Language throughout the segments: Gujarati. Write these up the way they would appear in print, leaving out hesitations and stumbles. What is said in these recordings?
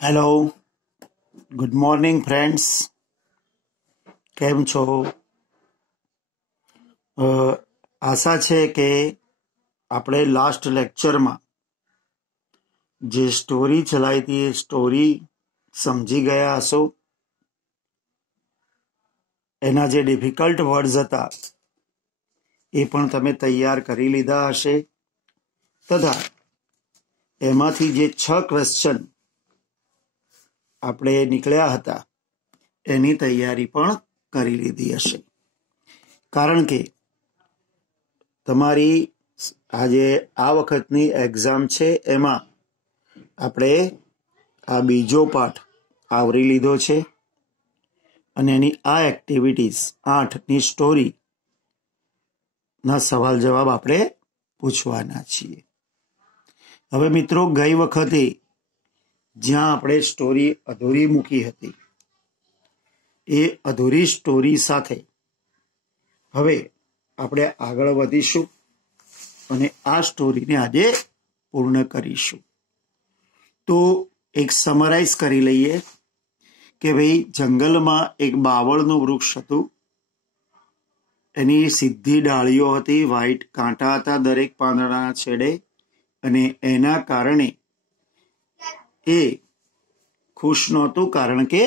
Hello, good morning friends. કેમ છો? આશા છે કે આપણે લાસ્ટ લેક્ચરમાં જે સ્ટોરી ચલાવી હતી એ સ્ટોરી સમજી ગયા હશો. એના જે ડિફિકલ્ટ વર્ડ્સ હતા એ પણ તમે તૈયાર કરી લીધા હશે, તથા એમાંથી જે 6 ક્વેશ્ચન આપણે નીકળ્યા હતા એની તૈયારી પણ કરી લીધી હશે. કારણ કે તમારી આજે આ વખતની એક્ઝામ છે એમાં આપણે આ બીજો પાઠ આવરી લીધો છે અને એની આ એક્ટિવિટીઝ 8ની સ્ટોરી ના સવાલ જવાબ આપણે પૂછવાના છીએ. હવે મિત્રો, ગઈ વખતે જ્યાં આપણે સ્ટોરી અધૂરી મૂકી હતી એ અધૂરી સ્ટોરી સાથે હવે આપણે આગળ વધીશું અને આ સ્ટોરીને આજે પૂર્ણ કરીશું. તો એક સમરાઇઝ કરી લઈએ કે ભાઈ, જંગલમાં એક બાવળનું વૃક્ષ હતું. એની સીધી ડાળીઓ હતી, વ્હાઈટ કાંટા હતા દરેક પાંદડાના છેડે, અને એના કારણે એ ખુશ નહોતું, કારણ કે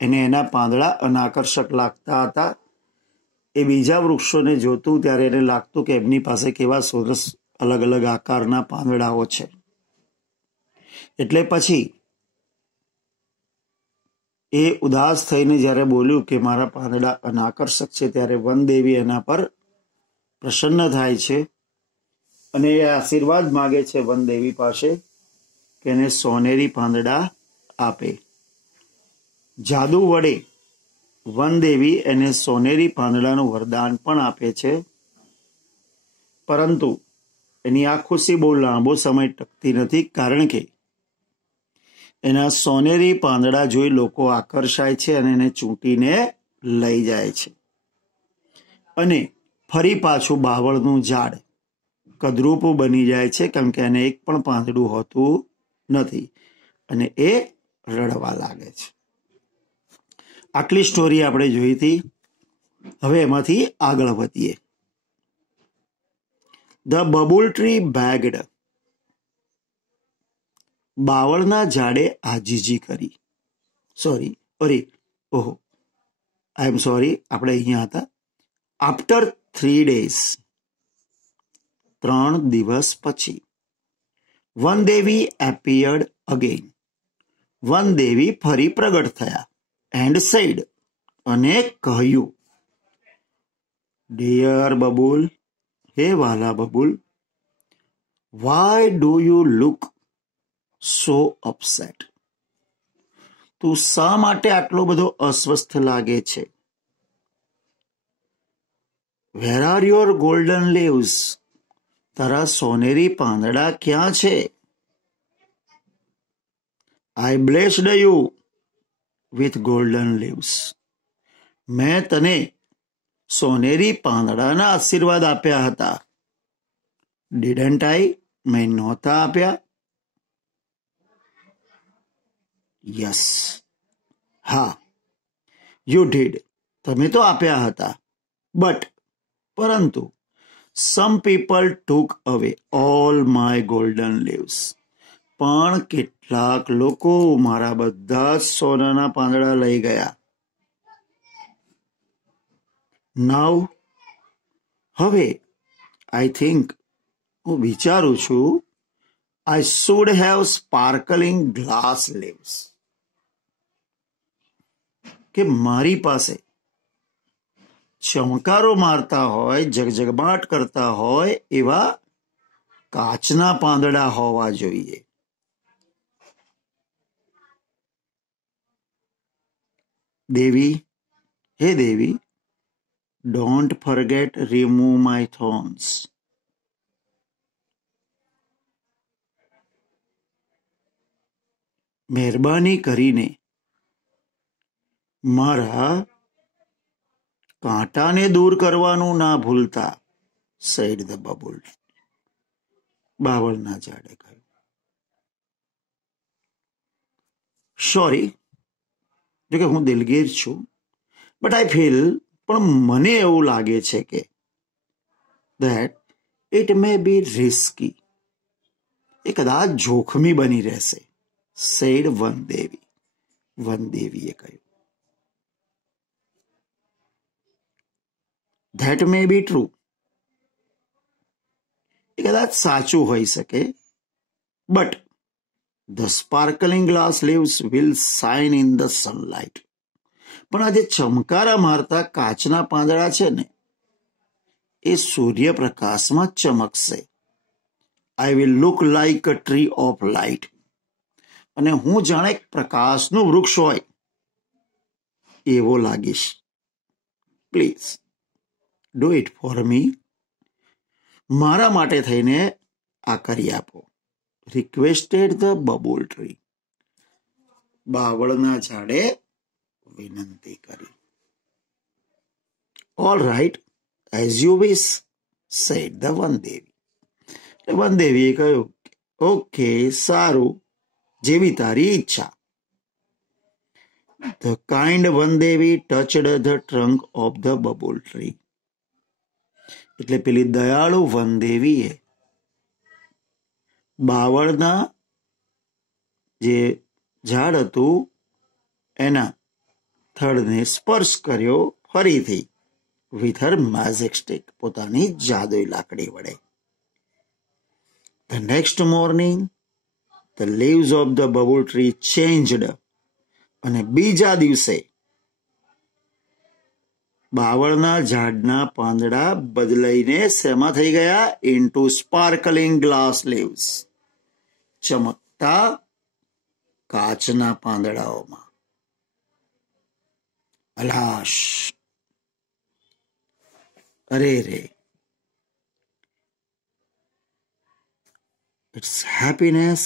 એને એના પાંદડા અનાકર્ષક લાગતા હતા. એ બીજા વૃક્ષોને જોતું ત્યારે એને લાગતું કે એમની પાસે કેવા સરસ અલગ અલગ આકારના પાંદડાઓ છે. એટલે પછી એ ઉદાસ થઈને જ્યારે બોલ્યું કે મારા પાંદડા અનાકર્ષક છે, ત્યારે વનદેવી એના પર પ્રસન્ન થાય છે અને એ આશીર્વાદ માગે છે વનદેવી પાસે કે એને સોનેરી પાંદડા આપે. જાદુ વડે વનદેવી એને સોનેરી પાંદડાનું વરદાન પણ આપે છે, પરંતુ એની આ ખુશી બહુ લાંબો સમય ટકતી નથી, કારણ કે એના સોનેરી પાંદડા જોઈ લોકો આકર્ષાય છે અને એને ચૂંટીને લઈ જાય છે. અને ફરી પાછું બાવળનું ઝાડ કદરૂપું બની જાય છે, કેમ કે એને એક પણ પાંદડું હોતું નથી અને એ રડવા લાગે છે. આટલી સ્ટોરી આપણે જોઈ હતી. હવે એમાંથી આગળ વધીએ. The babul tree begged. બાવળના ઝાડે આજીજી કરી. આઈ એમ સોરી, આપણે અહીંયા હતા. આફ્ટર 3 days, 3 દિવસ પછી, વનદેવી એપિયર્ડ અગેન. વનદેવી ફરી પ્રગટ થયા. એન્ડ સેડ, અને કહ્યું, ડિયર બબુલ, હે વાલા Babul, why do you look so upset? તું શા માટે આટલો બધો અસ્વસ્થ લાગે છે? Where are your golden leaves? તારા સોનેરી પાંદડા ક્યાં છે? I blessed you with golden leaves. મેં તને સોનેરી પાંદડાના આશીર્વાદ આપ્યા હતા. Didn't I? મેં નહોતા આપ્યા? યસ, હા, યુ ડીડ. તમે તો આપ્યા હતા. પરંતુ સમ પીપલ ટુક અવે ઓલ માય ગોલ્ડન લીવ્સ. પણ કેટલાક લોકો મારા બધા જ સોનાના પાંદડા લઈ ગયા. નાઉ, હવે, આઈ થિંક, હું વિચારું છું, I should have sparkling glass leaves. કે મારી પાસે ચમકારો મારતા હોય, જગજગમાટ કરતા હોય એવા કાચના પાંદડા હોવા જોઈએ. દેવી, હે Devi, don't forget remove my thorns. મહેરબાની કરીને મારા કાંટાને દૂર કરવાનું ના ભૂલતા, સેડ ધ બબુલ. બાવળના ઝાડે કહ્યું. સોરી, જો કે હું દિલગીર છું, બટ આઈ ફીલ, પણ મને એવું લાગે છે કે that it may be risky, એ કદાચ જોખમી બની રહેશે, said વનદેવી. વનદેવીએ કહ્યું. that may be true, એ કદાચ સાચું હોઈ શકે, but the sparkling glass leaves will shine in the sunlight. પણ આ જે ચમકારા મારતા કાચના પાંદડા છે ને, એ સૂર્યપ્રકાશમાં ચમકશે. I will look like a tree of light. અને હું જાણે પ્રકાશનું વૃક્ષ હોય એવો લાગીશ. Please do it for me. મારા માટે થઈને આ કરી આપો. Requested the babul tree. બાવળના ઝાડે વિનંતી કરી. All right, as you wish, said the Vandevi. વનદેવીએ કહ્યું, ઓકે, સારું, જેવી તારી ઈચ્છા. The kind Vandevi touched the trunk of the babul tree. એટલે પેલી દયાળુ વનદેવીએ બાવળના જે ઝાડ હતું એના થડને સ્પર્શ કર્યો ફરીથી, વિથ હર મેજિક સ્ટિક, પોતાની જાદુઈ લાકડી વડે. The next morning, the leaves of the bubble tree changed. અને બીજા દિવસે બાવળના ઝાડના પાંદડા બદલાઈને શેમાં થઈ ગયા? ઇન્ટુ સ્પાર્કલિંગ ગ્લાસ લીવ્સ, ચમકતા કાચના પાંદડાઓમાં. અલાશ, અરે રે, its happiness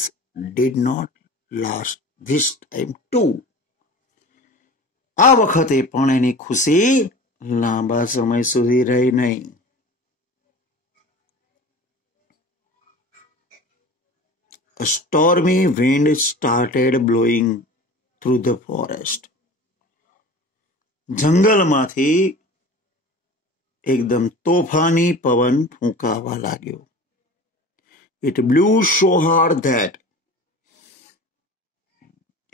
did not last this time too. આ વખતે પણ એની ખુશી લાંબા સમય સુધી રહી નહીં. A stormy wind started blowing through the forest. જંગલમાંથી એકદમ તોફાની પવન ફૂંકાવા લાગ્યો. It blew so hard that,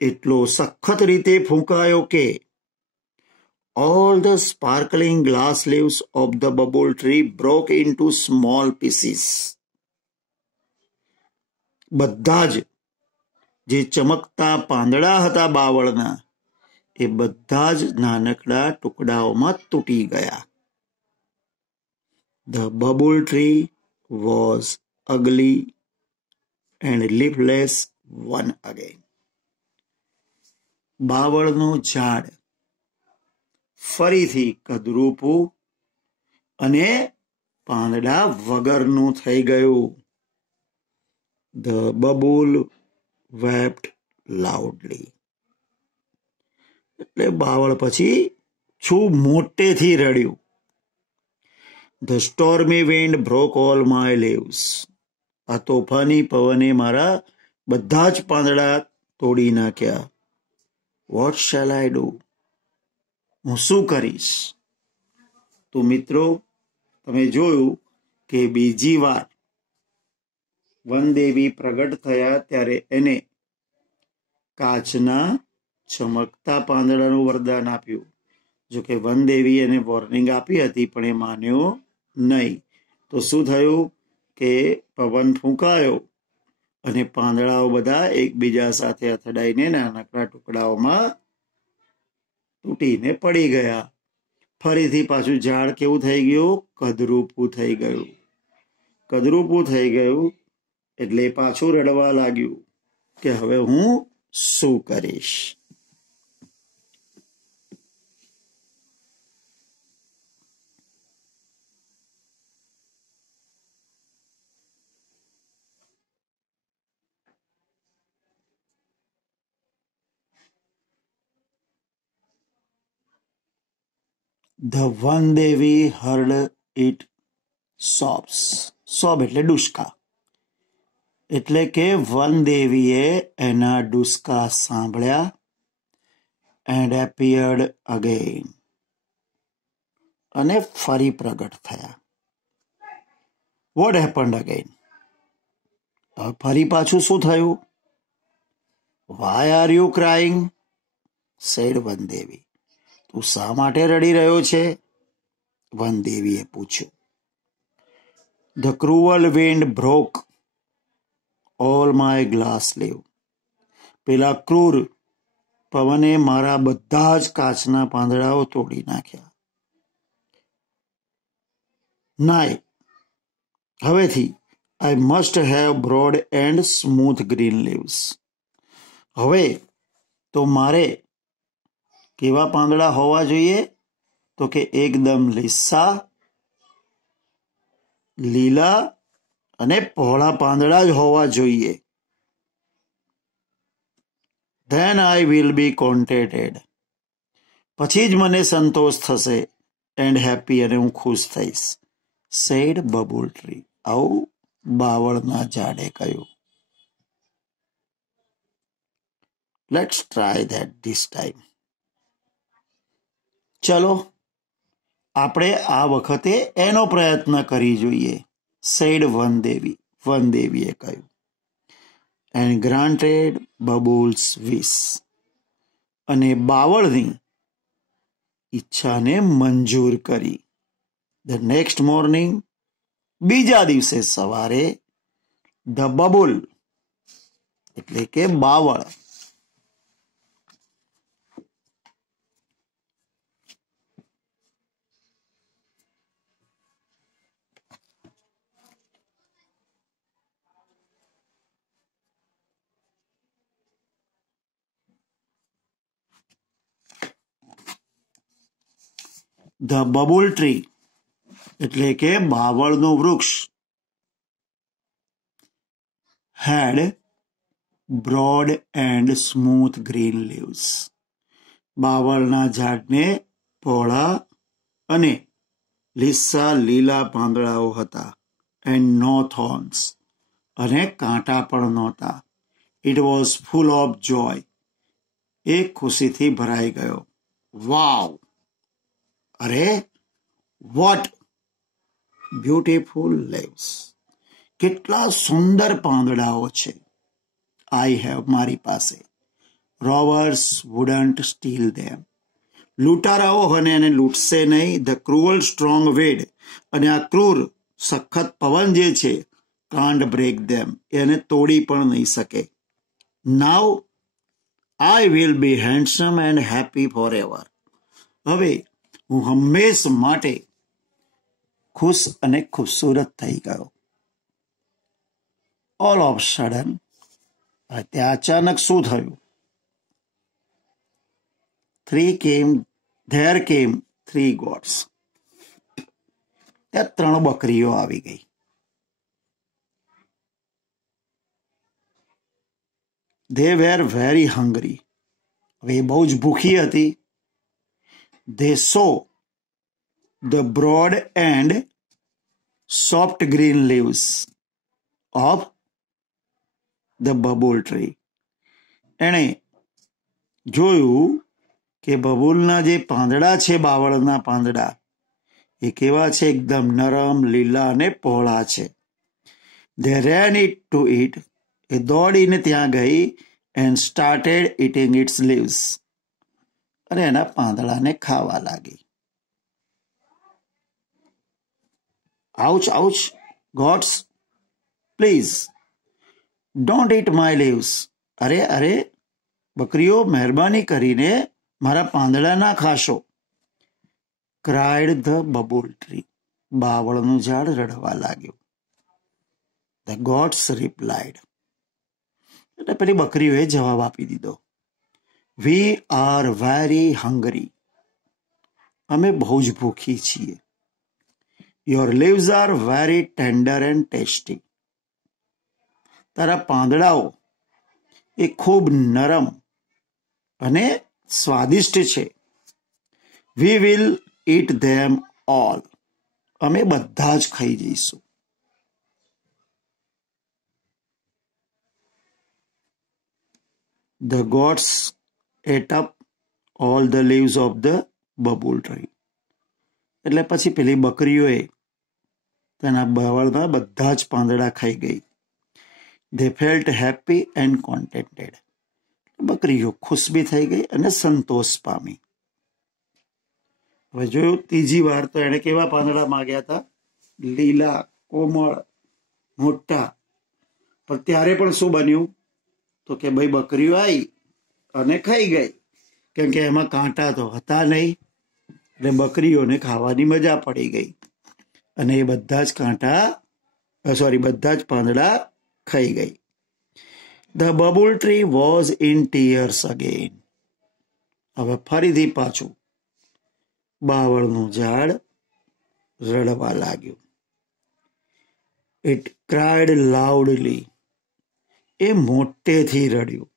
એટલો સખત રીતે ફૂંકાયો કે all the sparkling glass leaves of the bubble tree broke into small pieces. બધા જ જે ચમકતા પાંદડા હતા બાવળના, એ બધા જ નાનકડા ટુકડાઓમાં તૂટી ગયા. The bubble tree was ugly and leafless one again. બાવળનું ઝાડ ફરીથી કદરૂપું અને પાંદડા વગરનું થઈ ગયું. The bubble wept loudly. એટલે બાવળ પછી ખૂબ મોટેથી રડ્યું. The stormy wind broke all my leaves. આ તોફાની પવને મારા બધા જ પાંદડા તોડી નાખ્યા. What shall I do? હું શું કરીશ? તો મિત્રો, તમે જોયું કે બીજી વાર વનદેવી પ્રગટ થયા ત્યારે એને કાચના ચમકતા પાંદડાનું વરદાન આપ્યું. જો કે વનદેવી એને વોર્નિંગ આપી હતી, પણ એ માન્યો નહીં. તો શું થયું કે પવન ફૂંકાયો અને પાંદડાઓ બધા એકબીજા સાથે અથડાઈને નાનકડા ટુકડાઓમાં તૂટીને પડી ગયા. ફરીથી પાછું ઝાડ કેવું થઈ ગયું? કદરૂપું થઈ ગયું. કદરૂપું થઈ ગયું એટલે પાછું રડવા લાગ્યું કે હવે હું શું કરીશ? The Vandevi heard it sobs. સોબ એટલે ડુસકા. એટલે કે વનદેવીએ એના ડુસકા સાંભળ્યા and appeared again. અને ફરી પ્રગટ થયા. What happened again? ફરી પાછું શું થયું? Why are you crying? said વનદેવી. તું શા માટે રડી રહ્યો છે? વનદેવીએ પૂછ્યું. The cruel wind broke all my glass leaf. પેલા ક્રૂર પવને મારા બધા જ કાચના પાંદડાઓ તોડી નાખ્યા. નાય, હવેથી I must have broad and smooth green leaves. હવે તો મારે કેવા પાંદડા હોવા જોઈએ? તો કે એકદમ લીસા, લીલા અને પહોળા પાંદડા જ હોવા જોઈએ. Then I will be contented. પછી જ મને સંતોષ થશે and happy અને હું ખુશ થઈશ. said bubble tree. આવું બાવળના ઝાડે કહ્યું. Let's try that this time. ચલો આપણે આ વખતે એનો પ્રયત્ન કરી જોઈએ. said વનદેવીએ કહ્યું. and granted bubbles wish. અને બાવળની ઈચ્છાને મંજૂર કરી. The next morning, બીજા દિવસે સવારે, the bubble એટલે કે બાવળ the bubble tree એટલે કે બાવળનું વૃક્ષ had broad and smooth green leaves. બાવળના ઝાડને પહોળા અને લીસા લીલા પાંદડાઓ હતા. and no thorns. અને કાંટા પણ નહોતા. it was full of joy. એ ખુશીથી ભરાઈ ગયો. wow! અરે what beautiful leaves. કેટલા સુંદર પાંદડાઓ છે. I have મારી પાસે. robbers wouldn't steal them. લૂંટારાઓ એને લૂંટશે નહીં. the cruel strong wind અને આ ક્રૂર સખત પવન જે છે can't break them. એને તોડી પણ નહીં શકે. now I will be handsome and happy forever. હવે હું હંમેશ માટે ખુશ અને ખૂબસૂરત થઈ ગયો. all of a sudden ત્યાં અચાનક શું થયું? there came three goats. ત્યાં 3 બકરીઓ આવી ગઈ. they were very hungry. હવે બહુ જ ભૂખી હતી. they saw the broad and soft green leaves of the bubble tree. એણે જોયું કે બબુલના જે પાંદડા છે, બાવળના પાંદડા, એ કેવા છે? એકદમ નરમ, લીલા અને પહોળા છે. they ran it to eat. એ દોડીને ત્યાં ગઈ and started eating its leaves. અને એના પાંદડાને ખાવા લાગી. ouch ouch goats, please don't eat my leaves. અરે અરે બકરીઓ, મહેરબાની કરીને મારા પાંદડા ના ખાશો. cried the bubble tree. બાવળનું ઝાડ રડવા લાગ્યું. the goats replied. એટલે પેલી બકરીઓએ જવાબ આપી દીધો. we are very hungry. અમે બહુ જ ભૂખી છીએ. your leaves are very tender and tasty. તારા પાંદડાઓ એ ખૂબ નરમ અને સ્વાદિષ્ટ છે. we will eat them all. અમે બધા જ ખાઈ જઈશું. the goats ate up all the leaves of the bubble tree. એટલે પછી પેલી બકરીઓએ તેના બાવળના બધા જ પાંદડા ખાઈ ગઈ. They felt happy and contented. બકરીઓ ખુશ બી થઈ ગઈ અને સંતોષ પામી. હવે જોયું, ત્રીજી વાર તો એને કેવા પાંદડા માંગ્યા હતા? લીલા, કોમળ, મોટા. પણ ત્યારે પણ શું બન્યું? તો કે ભાઈ બકરીઓ આવી અને ખાઈ ગઈ, કેમ કે એમાં કાંટા તો હતા નહીં, એટલે બકરીઓને ખાવાની મજા પડી ગઈ અને એ બધા જ બધા જ પાંદડા ખાઈ ગઈ. The bubble tree was in tears again. હવે ફરીથી પાછું બાવળનું ઝાડ રડવા લાગ્યું. It cried loudly. એ મોટેથી રડ્યું.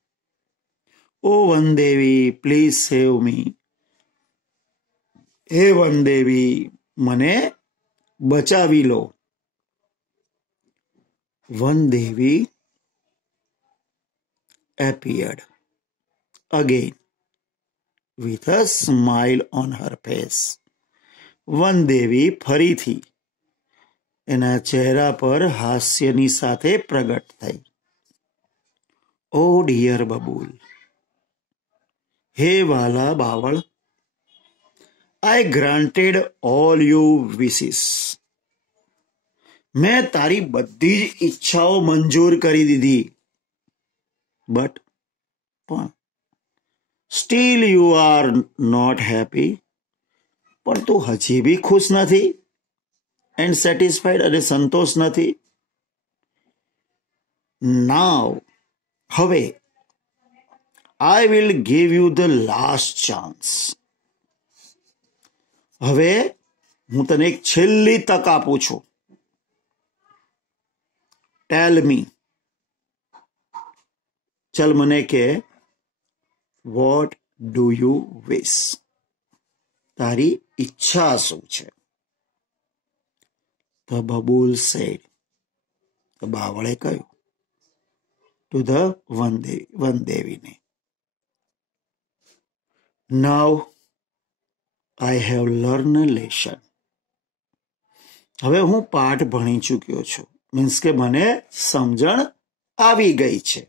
Oh વનદેવી, પ્લીઝ સેવ મી. હે વનદેવી, મને બચાવી લો. વનદેવી appeared again with a smile on her face. વનદેવી ફરીથી એના ચહેરા પર હાસ્યની સાથે પ્રગટ થઈ. Oh dear બબુલ, હે વાલા બાવળ, I granted all your wishes. મેં તારી બધી જ ઈચ્છાઓ મંજૂર કરી દીધી. પણ still you are not happy. પણ તું હજી બી ખુશ નથી એન્ડ સેટિસ્ફાઈડ અને સંતોષ નથી. નાવ, હવે I will give you the last chance. હવે હું તને એક છેલ્લી તક આપું છું. ટેલ મી, ચલ મને કે, વોટ ડુ યુ વિશ? તારી ઈચ્છા શું છે? ધ બબુલ સેડ, બાવળે કહ્યું ટુ ધ વનદેવીને, now I have learn a lesson. હવે હું પાઠ ભણી ચૂક્યો છું. મીન્સ કે મને સમજણ આવી ગઈ છે.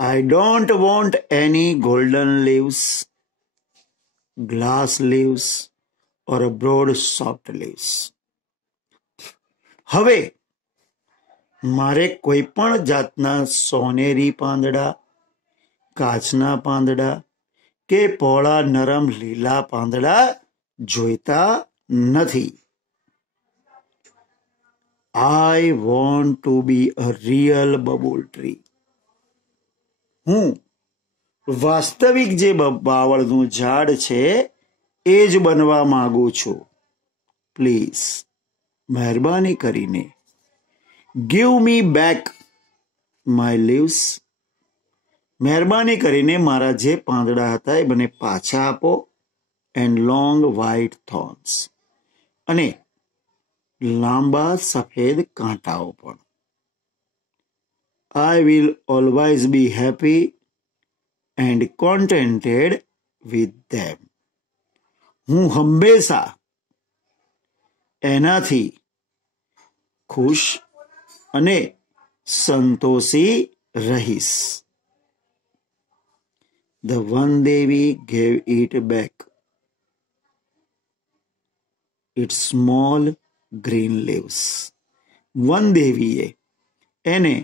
I don't want any golden leaves, glass leaves or a broad soft leaves. હવે મારે કોઈ પણ જાતના સોનેરી પાંદડા, કાચના પાંદડા કે પહોળા નરમ લીલા પાંદડા જોઈતા નથી. I want to be a real bubble tree. હું વાસ્તવિક જે બાવળનું ઝાડ છે એ જ બનવા માંગુ છું. પ્લીઝ, મહેરબાની કરીને, give me back my leaves. મહેરબાની કરીને મારા જે પાંદડા હતા એ મને પાછા આપો. એન્ડ લોંગ વ્હાઇટ થોર્ન્સ, અને લાંબા સફેદ કાંટાઓ પણ. I will always be happy and contented with them. હું હંમેશા એનાથી ખુશ અને સંતોષી રહીશ. The Vandevi gave it back its small green leaves. વનદેવીએ એને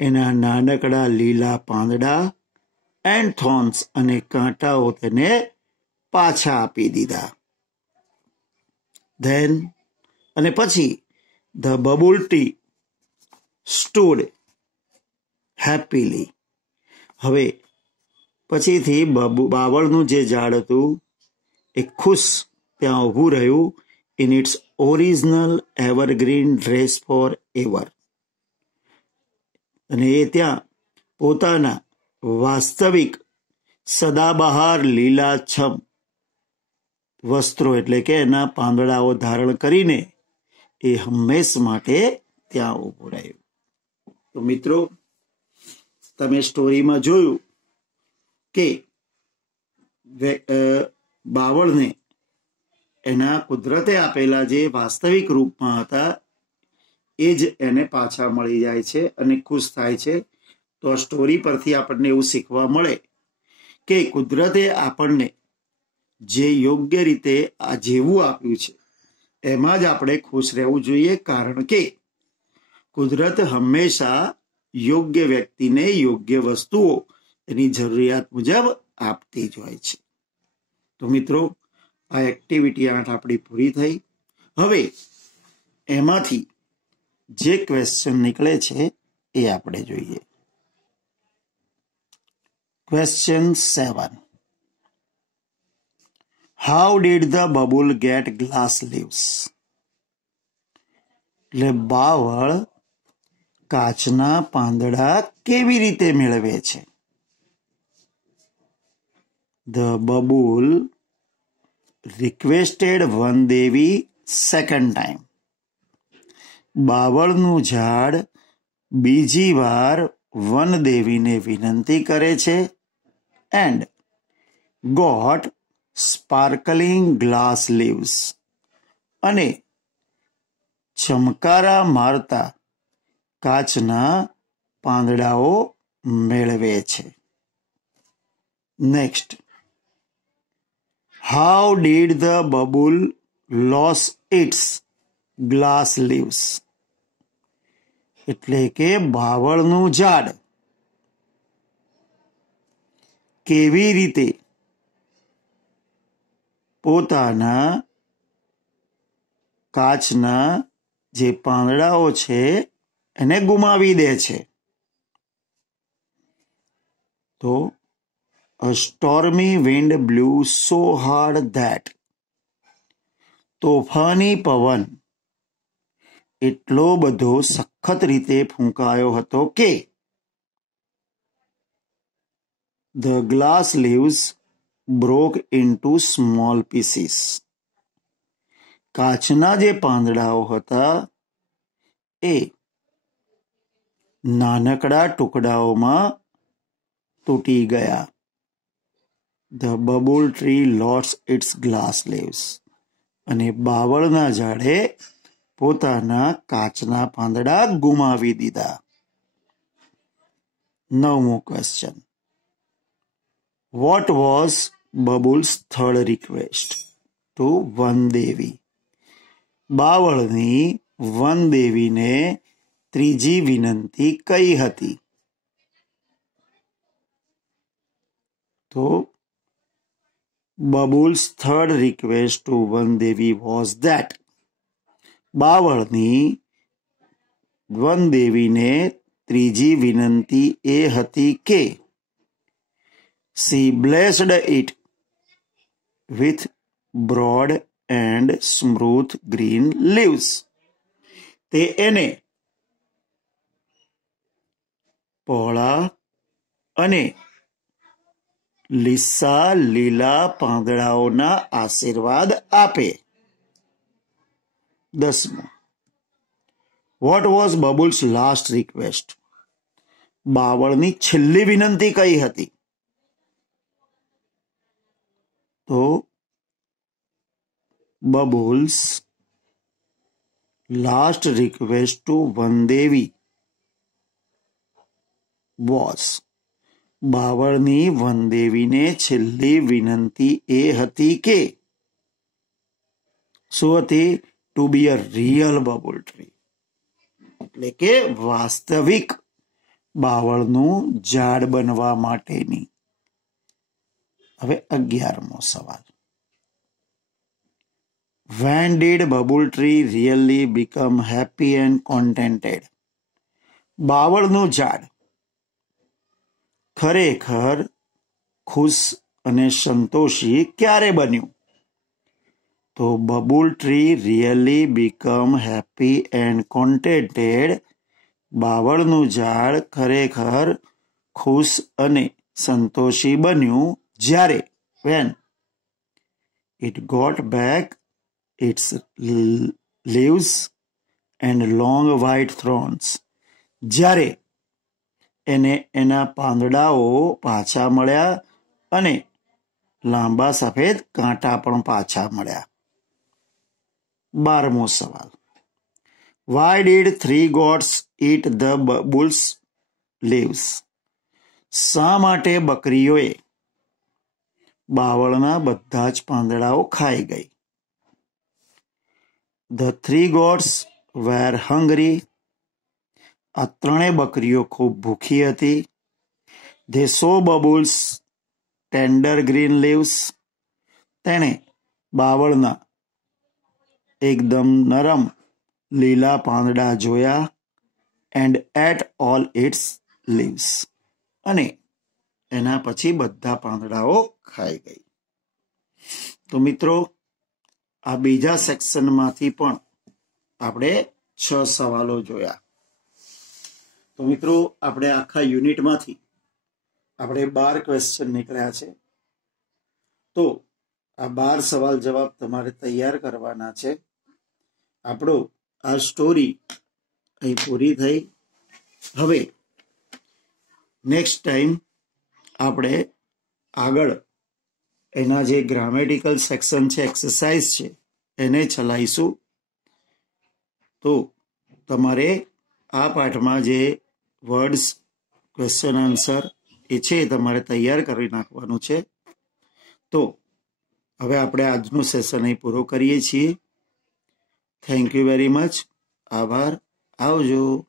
એના નાનકડા લીલા પાંદડા એન્ડ થોર્ન્સ અને કાંટાઓ તેને પાછા આપી દીધા. ધેન, અને પછી the babul tree stood happily. હવે પછીથી બાવળનું જે ઝાડ હતું એ ખુશ ત્યાં ઊભું રહ્યું. In its original evergreen dress forever. અને એ ત્યાં પોતાના વાસ્તવિક સદાબહાર લીલાછમ વસ્ત્રો એટલે કે એના પાંદડાઓ ધારણ કરીને એ હંમેશ માટે ત્યાં ઊભું રહ્યું. તો મિત્રો, તમે સ્ટોરીમાં જોયું કે બાવળને એના કુદરતે આપેલા જે વાસ્તવિક રૂપમાં હતા એ જ એને પાછા મળી જાય છે અને ખુશ થાય છે. તો આ સ્ટોરી પરથી આપણને એવું શીખવા મળે કે કુદરતે આપણને જે યોગ્ય રીતે આ જેવું આપ્યું છે એમાં જ આપણે ખુશ રહેવું જોઈએ, કારણ કે કુદરત હંમેશા યોગ્ય વ્યક્તિને યોગ્ય વસ્તુઓ એની જરૂરિયાત મુજબ આપતી જ હોય છે. તો મિત્રો, આ એક્ટિવિટી 8 આપણી પૂરી થઈ. હવે એમાંથી જે ક્વેશ્ચન નીકળે છે એ આપણે જોઈએ. Question 7. How did the bubble get glass leaves? એટલે બાવળ કાચના પાંદડા કેવી રીતે મેળવે છે? The bubble requested Vandevi second time. બાવળનું ઝાડ બીજી વાર વનદેવીને વિનંતી કરે છે and got sparkling glass leaves. અને ચમકારા મારતા કાચના પાંદડાઓ મેળવે છે. Next. How did the bubble lose its glass leaves? એટલે કે બાવળનું ઝાડ કેવી રીતે પોતાના કાચના જે પાંદડાઓ છે એને ગુમાવી દે છે? તો a stormy wind blew so hard that. તોફાની પવન એટલો બધો સખત રીતે ફૂંકાયો હતો કે the glass leaves broke into small pieces. કાચના જે પાંદડાઓ હતા એ નાનકડા ટુકડાઓમાં તૂટી ગયા. The bubble tree lost its glass leaves. અને બાવળના ઝાડે પોતાના કાચના પાંદડા ગુમાવી દીધા. 9મો question. What was Bubble's third request to Vandevi? બાવળની વનદેવીને ત્રીજી વિનંતી કઈ હતી? તો Bubble's third request to Vandevi was that. બાવળની વનદેવીને ત્રીજી વિનંતી એ હતી કે she blessed it with broad and smooth green leaves. તે એને પહોળા અને લીસા લીલા પાંદડાઓના આશીર્વાદ આપે. 10મો. What was Bubble's last request? બાવળની છેલ્લી વિનંતી કઈ હતી? તો Bubble's last request to Vandevi was. બાવળની વનદેવીને છેલ્લી વિનંતી એ હતી કે શું હતી? ટુ બી અ રિયલ બબલ ટ્રી, એટલે કે વાસ્તવિક બાવળનું ઝાડ બનવા માટેની. હવે 11મો સવાલ. When did bubble tree really become happy and contented? બાવળનું ઝાડ ખરેખર ખુશ અને સંતોષી ક્યારે બન્યું? તો babul tree really become happy and contented. બાવળનું ઝાડ ખરેખર ખુશ અને સંતોષી બન્યું જ્યારે when it got back its leaves and long white thorns. જ્યારે એને એના પાંદડાઓ પાછા મળ્યા અને લાંબા સફેદ કાંટા પણ પાછા મળ્યા. 12મો સવાલ. Why did 3 goats eat the bull's leaves? શા માટે બકરીઓએ બાવળના બધા જ પાંદડાઓ ખાઈ ગઈ? The 3 goats were hungry. આ ત્રણેય બકરીઓ ખૂબ ભૂખી હતી. They saw bubbles tender green leaves. તેણે બાવળના એકદમ નરમ લીલા પાંદડા જોયા. And ate all its leaves. અને એના પછી બધા પાંદડાઓ ખાઈ ગઈ. તો મિત્રો, આ બીજા સેક્શનમાંથી પણ આપણે 6 સવાલો જોયા. તો મિત્રો, આપણે આખા યુનિટમાંથી આપણે 12 ક્વેશ્ચન નીકળ્યા છે. તો આ 12 સવાલ જવાબ તમારે તૈયાર કરવાના છે. આપણો આ સ્ટોરી અહીં પૂરી થઈ. હવે નેક્સ્ટ ટાઈમ આપણે આગળ એના જે ગ્રામેટિકલ સેક્શન છે, એક્સરસાઇઝ છે, એને ચલાવીશું. તો તમારે આ પાઠમાં જે વર્ડ્સ, ક્વેશ્ચન આન્સર એ છે તમારે તૈયાર કરી નાખવાનું છે. તો હવે આપણે આજનું સેશન અહીં પૂરો કરીએ છીએ. Thank you very much. આભાર. આવજો.